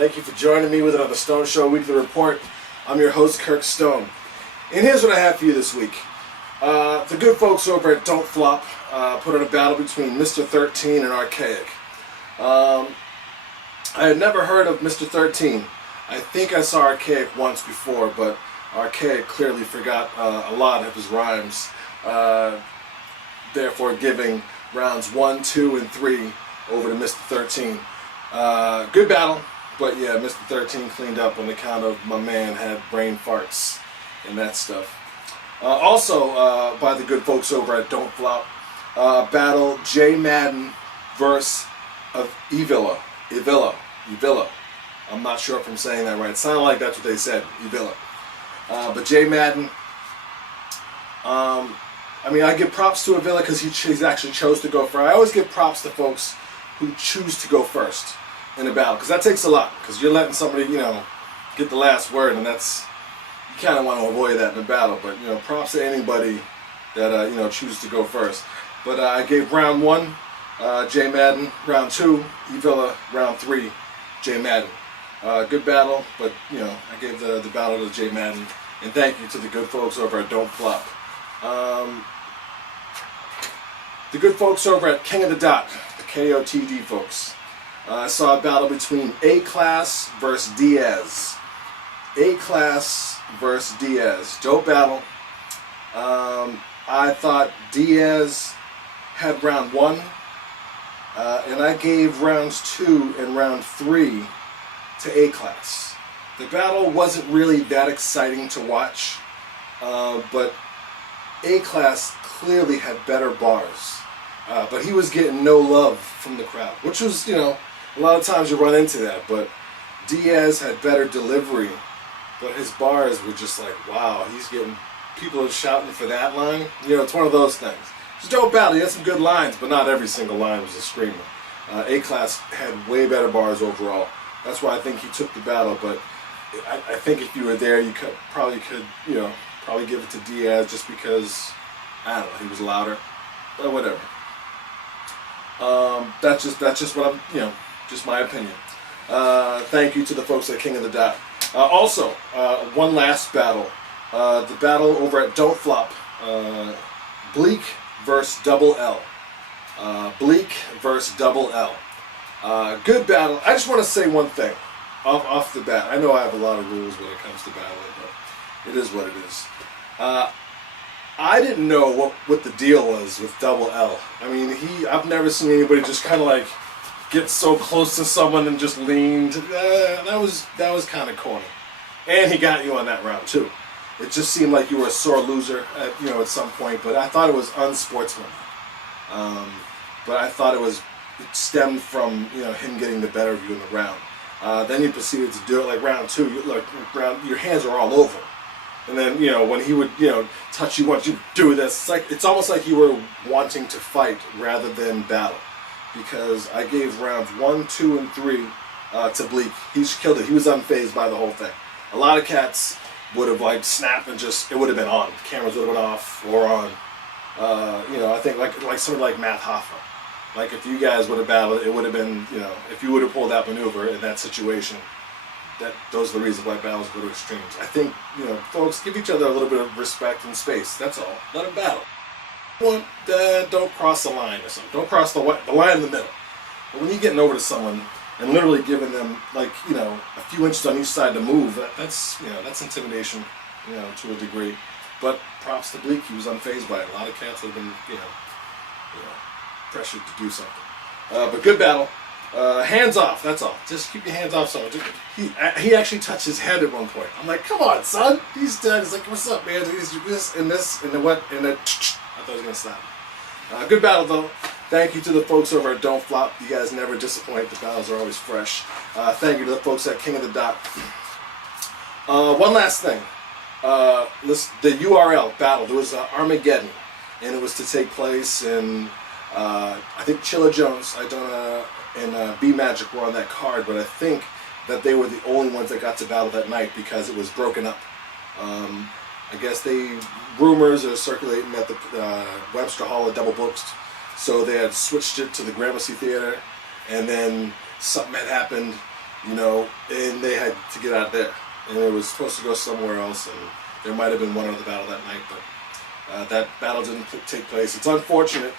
Thank you for joining me with another Stone Show Weekly Report. I'm your host, Kirk Stone. And here's what I have for you this week. The good folks over at Don't Flop put on a battle between Mr. 13 and Arkaic. I had never heard of Mr. 13. I think I saw Arkaic once before, but Arkaic clearly forgot a lot of his rhymes, therefore giving rounds 1, 2, and 3 over to Mr. 13. Good battle, but yeah, Mr. 13 cleaned up on account of my man had brain farts and that stuff. Also, by the good folks over at Don't Flop, battle J Madden versus Evila. I'm not sure if I'm saying that right. It sounded like that's what they said, Evila. But J Madden, I mean, I give props to Evila because he's actually chose to go first. I always give props to folks who choose to go first in a battle, because that takes a lot, because you're letting somebody, get the last word, and that's, you kind of want to avoid that in a battle. But, props to anybody that, chooses to go first. But I gave round 1, J Madden, round 2, Evila, round 3, J Madden. Good battle, but, I gave the battle to J Madden. And thank you to the good folks over at Don't Flop. The good folks over at King of the Dot, the KOTD folks. I saw a battle between A-Class versus Diaz. A-Class versus Diaz. Dope battle. I thought Diaz had round 1, and I gave rounds 2 and round 3 to A-Class. The battle wasn't really that exciting to watch, but A-Class clearly had better bars. But he was getting no love from the crowd, which was, a lot of times you run into that. But Diaz had better delivery, but his bars were just like, wow, he's getting people shouting for that line. It's one of those things. It's a dope battle. He had some good lines, but not every single line was a screamer. A-Class had way better bars overall. That's why I think he took the battle. But I think if you were there, you probably could give it to Diaz just because, I don't know, he was louder. But whatever. That's just what I'm, just my opinion. Thank you to the folks at King of the Dot. Also, one last battle. The battle over at Don't Flop. Bleek versus Double L. Bleek versus Double L. Good battle. I just want to say one thing off the bat. I know I have a lot of rules when it comes to battling, but it is what it is. I didn't know what the deal was with Double L. I mean, I've never seen anybody just kind of like get so close to someone and just lean. That was kind of corny. And he got you on that round too. It just seemed like you were a sore loser at some point. But I thought it was unsportsmanlike. But I thought it stemmed from him getting the better of you in the round. Then you proceeded to do it like round 2. Your hands are all over. And then, when he would, touch you once, you do this. It's almost like you were wanting to fight rather than battle. Because I gave rounds 1, 2, and 3 to Bleek. He killed it. He was unfazed by the whole thing. A lot of cats would have snapped and it would have been on. Cameras would have went off or on. I think like somebody like Matt Hoffa. Like if you guys would have battled, it would have been, if you would have pulled that maneuver in that situation. Those are the reasons why battles go to extremes. I think, folks, give each other a little bit of respect and space. That's all. Let them battle. Don't cross the line or something. Don't cross the line in the middle. But when you're getting over to someone and literally giving them, a few inches on each side to move, that's intimidation, to a degree. But props to Bleek. He was unfazed by it. A lot of cats have been, pressured to do something. But good battle. Hands off, that's all. Just keep your hands off someone. He actually touched his head at one point. I'm like, come on, son. He's dead. He's like, what's up, man? He's this and this and the what and the. I thought he was going to stop. Good battle, though. Thank you to the folks over at Don't Flop. You guys never disappoint. The battles are always fresh. Thank you to the folks at King of the Dot. One last thing. The URL battle. There was Armageddon. And it was to take place in, I think, Chilla Jones. And B-Magic were on that card, but I think that they were the only ones that got to battle that night because it was broken up. I guess rumors are circulating that the Webster Hall had double booked, so they had switched it to the Gramercy Theater, and then something had happened you know, and they had to get out there. And it was supposed to go somewhere else, and there might have been one other battle that night, but that battle didn't take place. It's unfortunate.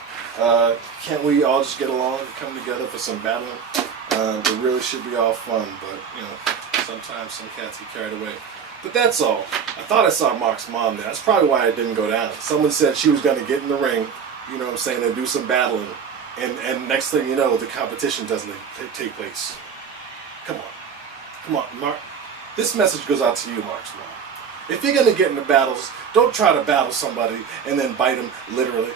Can't we all just get along and come together for some battling? It really should be all fun, but, you know, sometimes some cats get carried away. But that's all. I thought I saw Mark's mom there. That's probably why it didn't go down. Someone said she was going to get in the ring, you know what I'm saying, and do some battling. And next thing you know, the competition doesn't take place. Come on. Come on, Mark. This message goes out to you, Mark's mom. If you're going to get into battles, don't try to battle somebody and then bite them literally.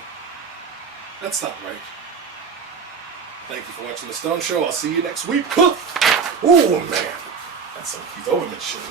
That's not right. Thank you for watching The Stone Show. I'll see you next week. Oh, man. That's some Keith Overman shit.